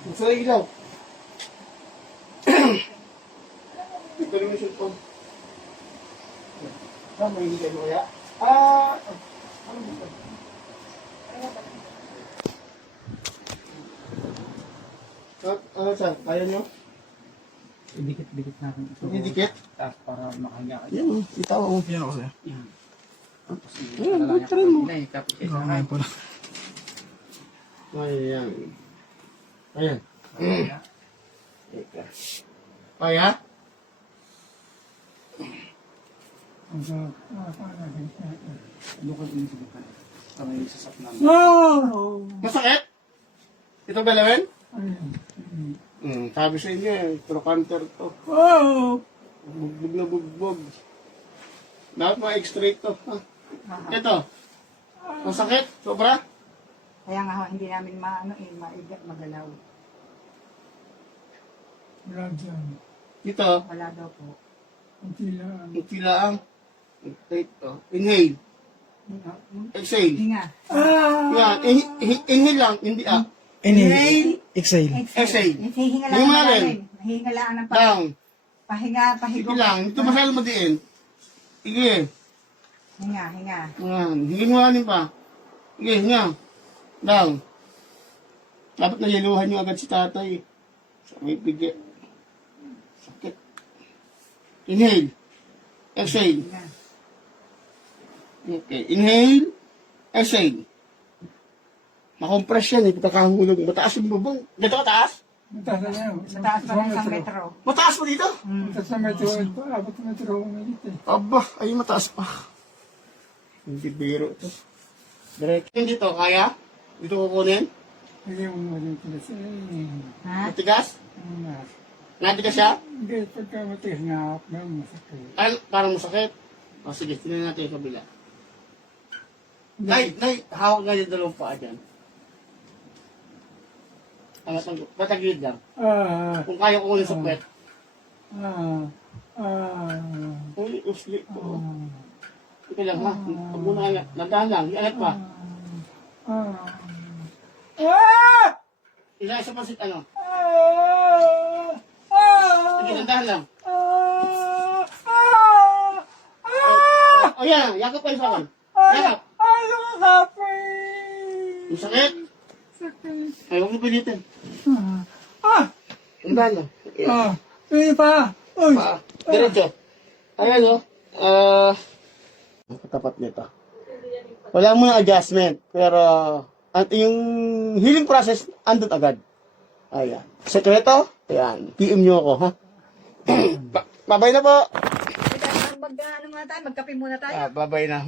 Gusto na ilaw. Ito naman yung cellphone. Saan may higay mo kaya? Ano gusto? Saan? Kaya nyo? Idikit-dikit natin ito. Idikit? Tapos para makahiga kayo. Yan, itawa mo. Yan ako sa'yo. Yan. Yan, buktarin mo. Tapos isa Mamaya pala. Ayan. Ayan. Teka. Kaya? Lukod din sa bukan. Para yung sasap namin. Masakit? Ito galawin? Sabi sa inyo eh, trochanter to. Bugbog na bugbog. Dapat ma-extrait to. Ha? Ito. Masakit? Sobra? Kaya nga hindi namin magalaw. Wala dyan. Dito. Wala daw po. Kunti lang. Ikilaang. Extrait to. Inhale. Exhale. Hinga. Yan. Inhale lang. Hindi Inhale. Exhale. Exhale. Hihinga lang Hinga naman rin. namin. Hihinga lang ng Down. pahinga. Sige lang. Ito masyado madiin. Sige. Hinga. Yan. Hingin mo natin pa. Sige, hinga. Down. Dapat nayaluhan nyo agad si tatay. Sa may pigi. Sakit. Inhale. Exhale. Hinga. Okay. Inhale. Exhale. Makompress yan eh. Pagkakahulog. Mataas yung bubong. Dito ka taas? Mataas na yan. Sa taas pa ng 1 metro. Mataas mo dito? Mataas na metro. Abot na metro. Umalit eh. Aba, ay mataas pa. Hindi biro ito. Direct. Dito, kaya? Dito kukunin? Hindi mo naman yung tigas. Ha? Matigas? Natigas siya? Hindi, pagka matigas nga, may masakit. Ay, parang masakit. O sige, tingnan natin yung kabila. Nay, hawak nga yung dalawang paa dyan. Patagilid lang. Kung kaya kukunin sa pwet. Uy, usli ko. Ito lang ha. Pag muna nga, nandahan lang. Iangat pa. Isa pa si ano. Sige, nandahan lang. O yan, yakap pa yung sakan. Yakap. Yung sakit? Ay, huwag mo pilitin. Nandahan lang. Hindi pa. Uy. Diretso. Ayan o. Katapat nito. Wala muna adjustment. Pero, yung healing process, andun agad. Ayan. Sekreto? Ayan. PM nyo ako, ha? Babay na po. Magkape muna tayo. Babay na.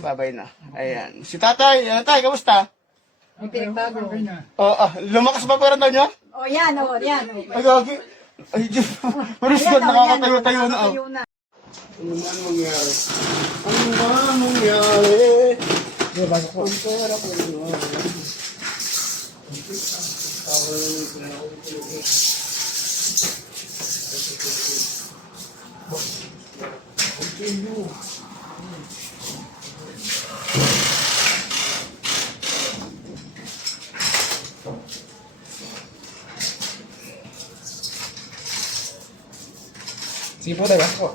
Ayan. Si tatay, tay, kamusta? May pinagbago. Lumakas ba pera niya? Yan. Ay, gagi. Ay, Diyos. Maris God, nakakatayo-tayo na. Tayo na. Ano ba mangyari? Ano ba mangyari? Hindi, bago ko. Ang pera ko yun. Sige po, tayo ko.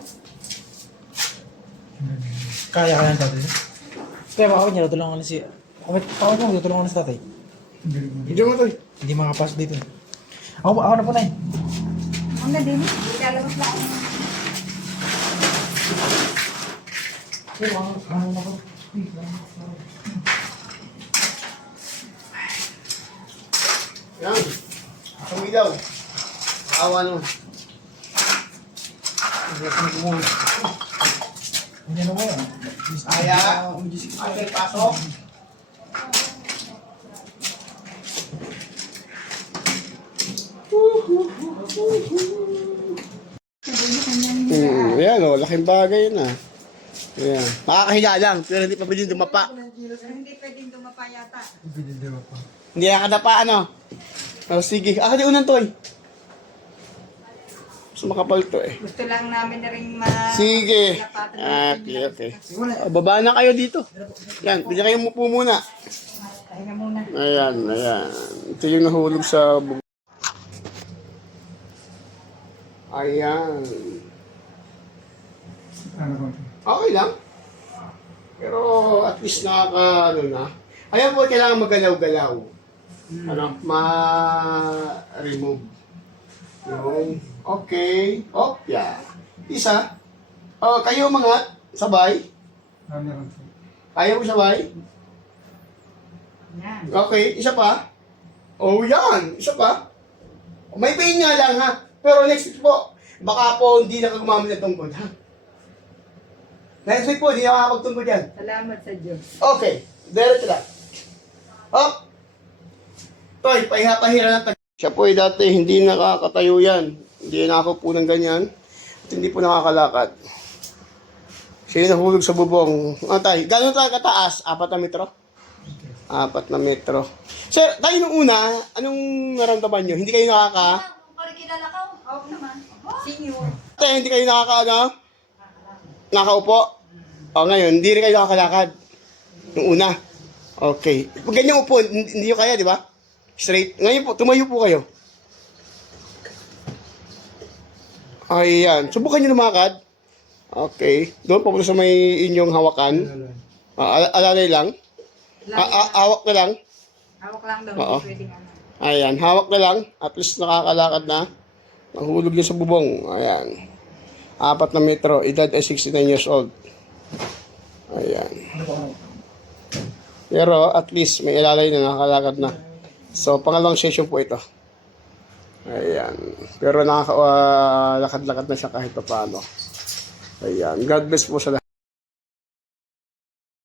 Kaya ka ng tatay. Kaya baka niya, tutulungan na si... Bakit mo tutulungan na si tatay? Hindi mo to. Hindi makapasok dito. Ako na po, Nay. Ang na din. Lalabas lang. Yan. Sumilaw. Awa naman. Hindi na mo yan. Aya. Ate, pasok. Ayan o, laking bagay na. Ayan. Makakahiga lang, pero hindi pa pwedeng dumapa. Hindi pwedeng dumapa yata. Hindi nakadapa, ano? Oh, sige. Di unang toy. Mas makapal to eh. Gusto lang namin na rin Sige. Okay. Baba na kayo dito. Yan, pwede kayo mupo muna. Kaya na muna. Ayan. Ito yung nahulog sa Ayan. Ano ko? Okay lang. Pero at least ano na. Ayan po, kailangan magalaw-galaw. Ano, ma-remove. Yung, okay. Yeah. Isa. Kayo mga sabay. Meron po. Kaya mo sabay? Yan. Okay, isa pa. Oh, yan. Isa pa. May pain nga lang, ha? Pero next week po, baka po hindi na gumamit ng tungkod, ha? Next week po, hindi na makakapagtungkod yan. Salamat sa Diyos. Okay, diretso lang. Up! Toy, pahiha-pahira na tag... Siya po ay dati hindi nakakatayo yan. Hindi nakakaupo ng ganyan. At hindi po nakakalakad. Siya nahulog sa bubong. Tay, gano'n tayo kataas? 4 na metro? 4 na metro. Sir, tayo nung una, anong naramdaman nyo? Hindi kayo Oo naman. Senior. hindi kayo nakaupo? O ngayon, hindi rin kayo nakakalakad. Nung una. Okay. Pag ganyan upo, hindi nyo kaya, di ba? Straight. Ngayon po, tumayo po kayo. Ayan. Subukan nyo lumakad. Okay. Doon pa po sa may inyong hawakan. Alalay lang. Hawak na lang. Hawak lang daw. Oo. Hindi pwedeng ano. Ayan. Hawak na lang. At least nakakalakad na. Nahulog niya sa bubong. Ayan. 4 na metro. Edad ay 69 years old. Ayan. Pero at least may ilalay na nakakalakad na. So, pangalawang session po ito. Ayan. Pero nakakalakad-lakad na siya kahit pa paano. Ayan. God bless po sa lahat.